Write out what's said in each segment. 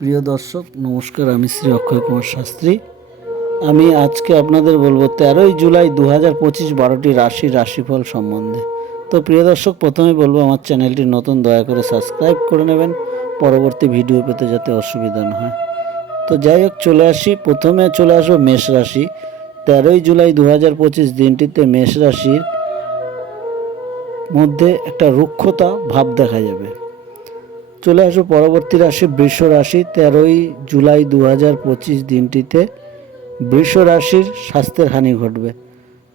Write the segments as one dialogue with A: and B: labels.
A: প্রিয় দর্শক, নমস্কার, আমি শ্রী অক্ষয় কুমার শাস্ত্রী। আমি আজকে আপনাদের বলব, তেরোই জুলাই দু হাজার পঁচিশ বারোটি রাশি রাশিফল সম্বন্ধে। তো প্রিয় দর্শক, প্রথমে বলব, আমার চ্যানেলটি নতুন, দয়া করে সাবস্ক্রাইব করে নেবেন। পরবর্তী ভিডিও পেতে যাতে অসুবিধা না হয়। তো যাই হোক, চলে আসি। প্রথমে চলে আসব মেষ রাশি। তেরোই জুলাই দু হাজার পঁচিশ দিনটিতে মেষ রাশির মধ্যে একটা রুক্ষতা ভাব দেখা যাবে। চলে আসব পরবর্তী রাশি বৃষ রাশি, তেরোই জুলাই দু পঁচিশ দিনটিতে বৃষ রাশির স্বাস্থ্যের হানি ঘটবে।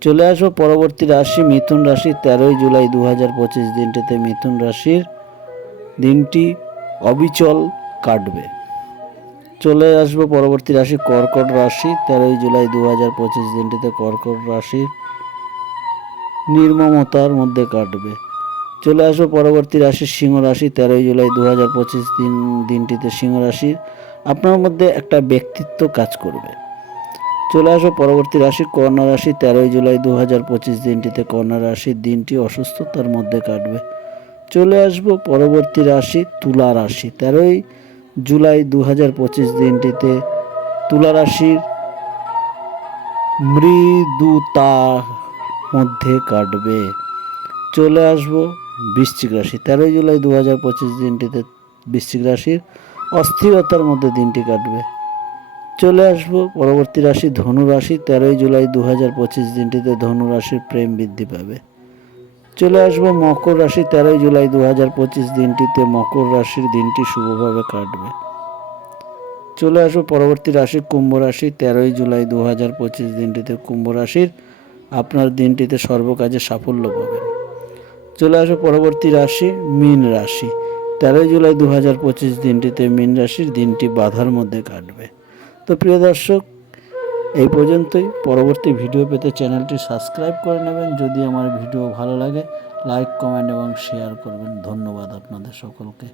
A: চলে আসব পরবর্তী রাশি মিথুন রাশি, তেরোই জুলাই দু পঁচিশ দিনটিতে মিথুন রাশির দিনটি অবিচল কাটবে। চলে আসব, পরবর্তী রাশি কর্কট রাশি, তেরোই জুলাই দু পঁচিশ দিনটিতে কর্কট রাশির নির্মমতার মধ্যে কাটবে। চলে আসব পরবর্তী রাশি সিংহ রাশি, তেরোই জুলাই দু হাজার পঁচিশ দিন, দিনটিতে সিংহ রাশির আপনার মধ্যে একটা ব্যক্তিত্ব কাজ করবে। চলে আসব পরবর্তী রাশি কন্যা রাশি, তেরোই জুলাই দু হাজার পঁচিশ দিনটিতে কন্যা রাশির দিনটি অসুস্থতার মধ্যে কাটবে। চলে আসব, পরবর্তী রাশি, তুলা রাশি, তেরোই জুলাই দু হাজার পঁচিশ দিনটিতে তুলা রাশির মৃদুতা মধ্যে কাটবে। চলে আসব বৃশ্চিক রাশি। তেরোই জুলাই দু হাজার পঁচিশ দিনটিতে বৃশ্চিক রাশির অস্থিরতার মধ্যে দিনটি কাটবে। চলে আসব পরবর্তী রাশি ধনু রাশি। তেরোই জুলাই দু হাজার পঁচিশ দিনটিতে ধনু রাশির প্রেম বৃদ্ধি পাবে। চলে আসব মকর রাশি। তেরোই জুলাই দু হাজার পঁচিশ দিনটিতে মকর রাশির দিনটি শুভভাবে কাটবে। চলে আসব পরবর্তী রাশি কুম্ভ রাশি। তেরোই জুলাই দু হাজার পঁচিশ দিনটিতে কুম্ভ রাশির আপনার দিনটিতে সর্বকাজে সাফল্য পাবেন। চলে আসো পরবর্তী রাশি, মীন রাশি। তেরোই জুলাই দু হাজার পঁচিশ দিনটিতে মীন রাশির দিনটি বাধার মধ্যে কাটবে। তো প্রিয় দর্শক, এই পর্যন্তই। পরবর্তী ভিডিও পেতে চ্যানেলটি সাবস্ক্রাইব করে নেবেন। যদি আমার ভিডিও ভালো লাগে, লাইক, কমেন্ট এবং শেয়ার করবেন। ধন্যবাদ আপনাদের সকলকে।